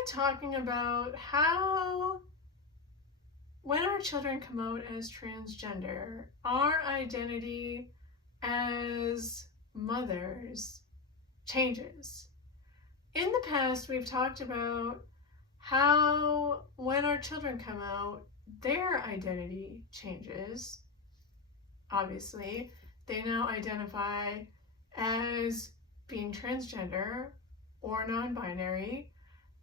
we're talking about how, when our children come out as transgender, our identity as mothers changes. In the past, we've talked about how, when our children come out, their identity changes. Obviously, they now identify as being transgender or non-binary.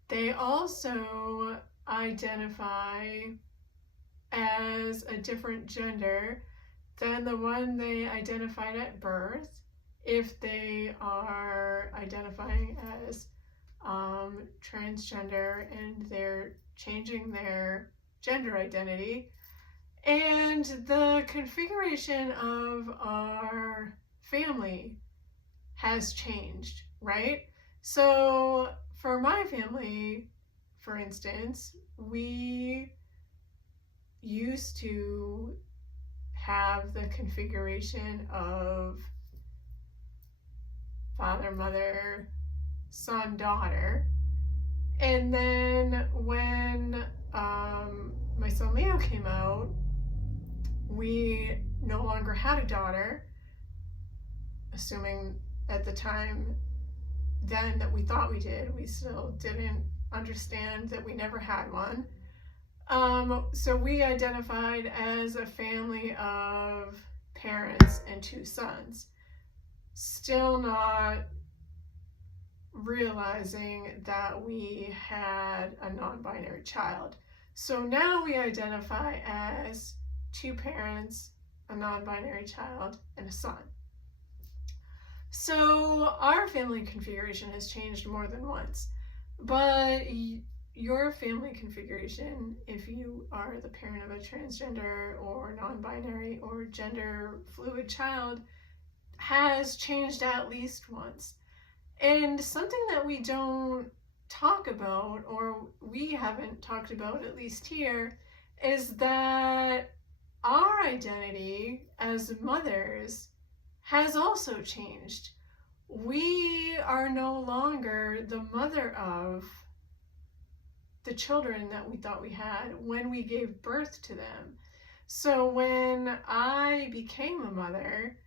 They also identify as a different gender than the one they identified at birth, if they are identifying as transgender and they're changing their gender identity. And the configuration of our family has changed, right? So for my family, for instance, we used to have the configuration of father, mother, son, daughter. And then when my son Leo came out, we no longer had a daughter, assuming at the time then that we thought we did. We still didn't understand that we never had one. So we identified as a family of parents and two sons, still not realizing that we had a non-binary child. So now we identify as two parents, a non-binary child, and a son. So our family configuration has changed more than once, but your family configuration, if you are the parent of a transgender or non-binary or gender fluid child, has changed at least once. And something that we don't talk about, or we haven't talked about at least here, is that our identity as mothers has also changed. We are no longer the mother of the children that we thought we had when we gave birth to them. So when I became a mother,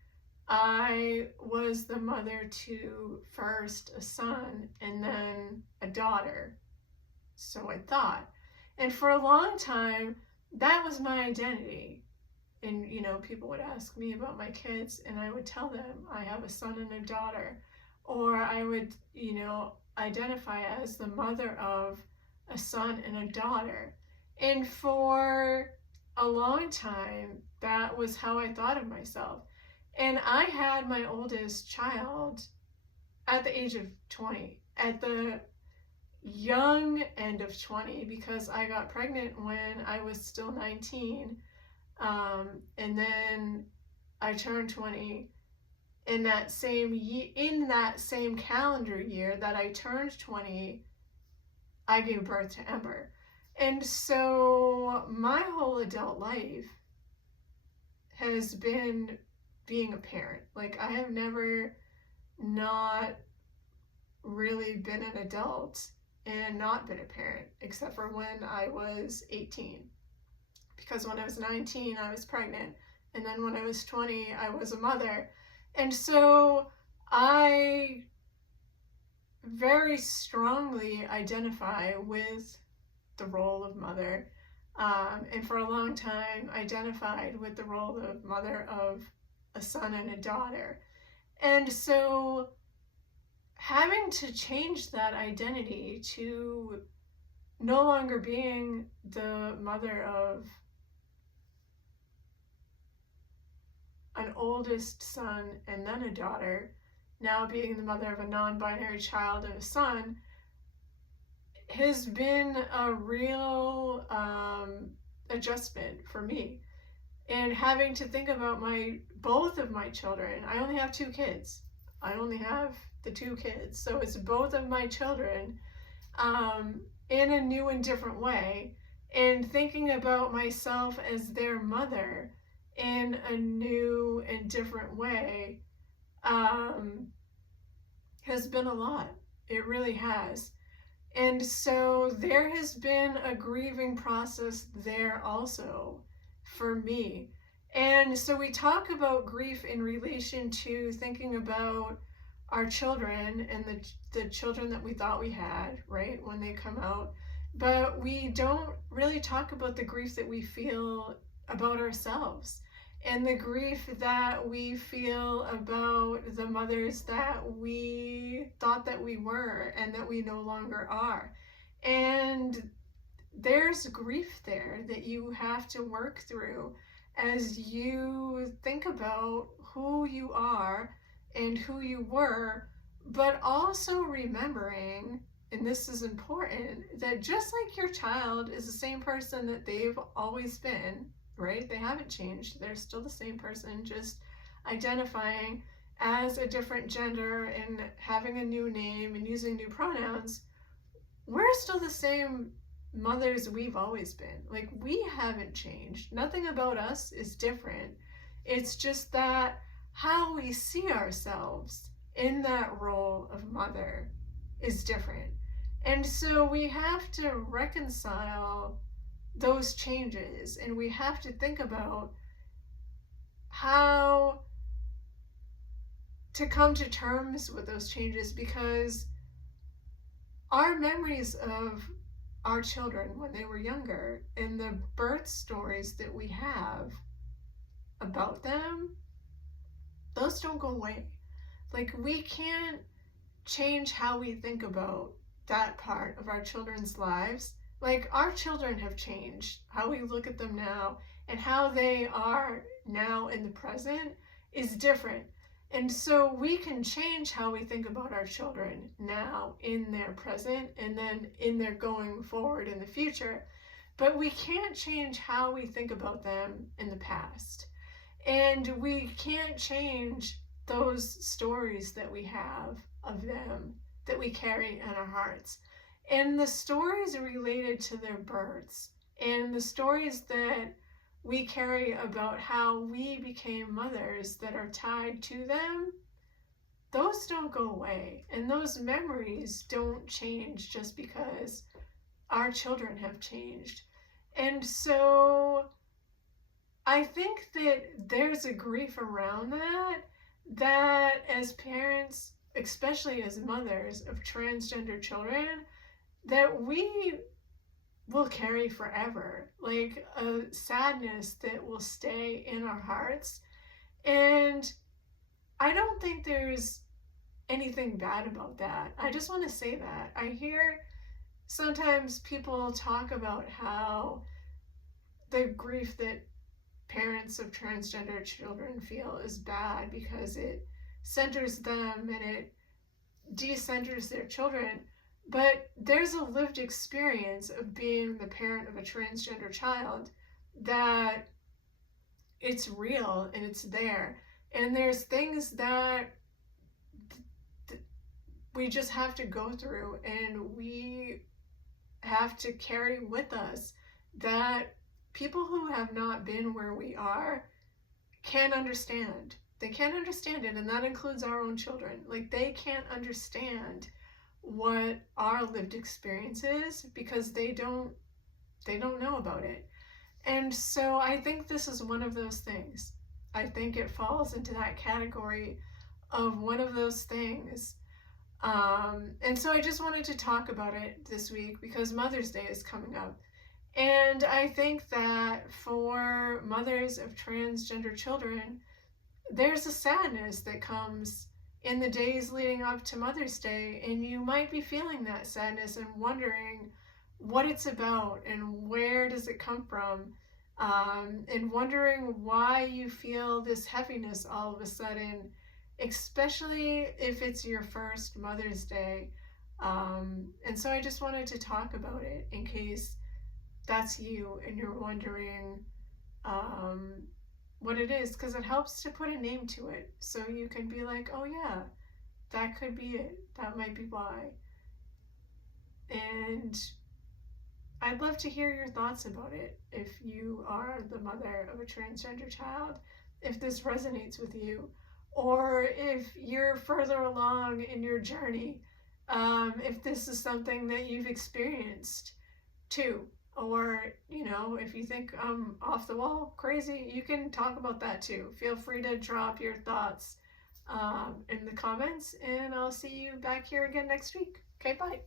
I was the mother to first a son and then a daughter. So I thought. And for a long time, that was my identity. And, people would ask me about my kids, and I would tell them I have a son and a daughter. Or I would, identify as the mother of a son and a daughter. And for a long time, that was how I thought of myself. And I had my oldest child at the age of 20, at the young end of 20, because I got pregnant when I was still 19. And then I turned 20 in that same calendar year that I turned 20, I gave birth to Ember. And so my whole adult life has been being a parent. Like, I have never not really been an adult and not been a parent, except for when I was 18. Because when I was 19, I was pregnant. And then when I was 20, I was a mother. And so I very strongly identify with the role of mother. And for a long time, identified with the role of mother of a son and a daughter. And so having to change that identity to no longer being the mother of an oldest son and then a daughter, now being the mother of a non-binary child and a son, has been a real adjustment for me. And having to think about both of my children. I only have two kids. I only have the two kids. So it's both of my children in a new and different way. And thinking about myself as their mother in a new and different way has been a lot. It really has. And so there has been a grieving process there also for me. And so we talk about grief in relation to thinking about our children and the children that we thought we had, right, when they come out. But we don't really talk about the grief that we feel about ourselves and the grief that we feel about the mothers that we thought that we were and that we no longer are. And there's grief there that you have to work through as you think about who you are and who you were, but also remembering, and this is important, that just like your child is the same person that they've always been, right? They haven't changed. They're still the same person, just identifying as a different gender and having a new name and using new pronouns. We're still the same mothers we've always been. Like, we haven't changed. Nothing about us is different. It's just that how we see ourselves in that role of mother is different. And so we have to reconcile those changes, and we have to think about how to come to terms with those changes, because our memories of our children when they were younger and the birth stories that we have about them, those don't go away. Like, we can't change how we think about that part of our children's lives. Like, our children have changed. How we look at them now and how they are now in the present is different. And so we can change how we think about our children now in their present and then in their going forward in the future. But we can't change how we think about them in the past. And we can't change those stories that we have of them that we carry in our hearts. And the stories related to their births and the stories that we carry about how we became mothers that are tied to them, those don't go away. And those memories don't change just because our children have changed. And so I think that there's a grief around that as parents, especially as mothers of transgender children, that we will carry forever, like a sadness that will stay in our hearts. And I don't think there's anything bad about that. I just want to say that. I hear sometimes people talk about how the grief that parents of transgender children feel is bad because it centers them and it decenters their children. But there's a lived experience of being the parent of a transgender child that it's real and it's there. And there's things that we just have to go through and we have to carry with us that people who have not been where we are can't understand. They can't understand it, and that includes our own children. Like, they can't understand what our lived experience is because they don't know about it. And so I think this is one of those things. I think it falls into that category of one of those things. And so I just wanted to talk about it this week because Mother's Day is coming up. And I think that for mothers of transgender children, there's a sadness that comes in the days leading up to Mother's Day, and you might be feeling that sadness and wondering what it's about and where does it come from, and wondering why you feel this heaviness all of a sudden, especially if it's your first Mother's Day. And so I just wanted to talk about it in case that's you and you're wondering what it is, because it helps to put a name to it so you can be like, oh yeah, that could be it, that might be why. And I'd love to hear your thoughts about it if you are the mother of a transgender child, if this resonates with you, or if you're further along in your journey if this is something that you've experienced too. Or, you know, if you think I'm off the wall, crazy, you can talk about that too. Feel free to drop your thoughts in the comments, and I'll see you back here again next week. Okay, bye.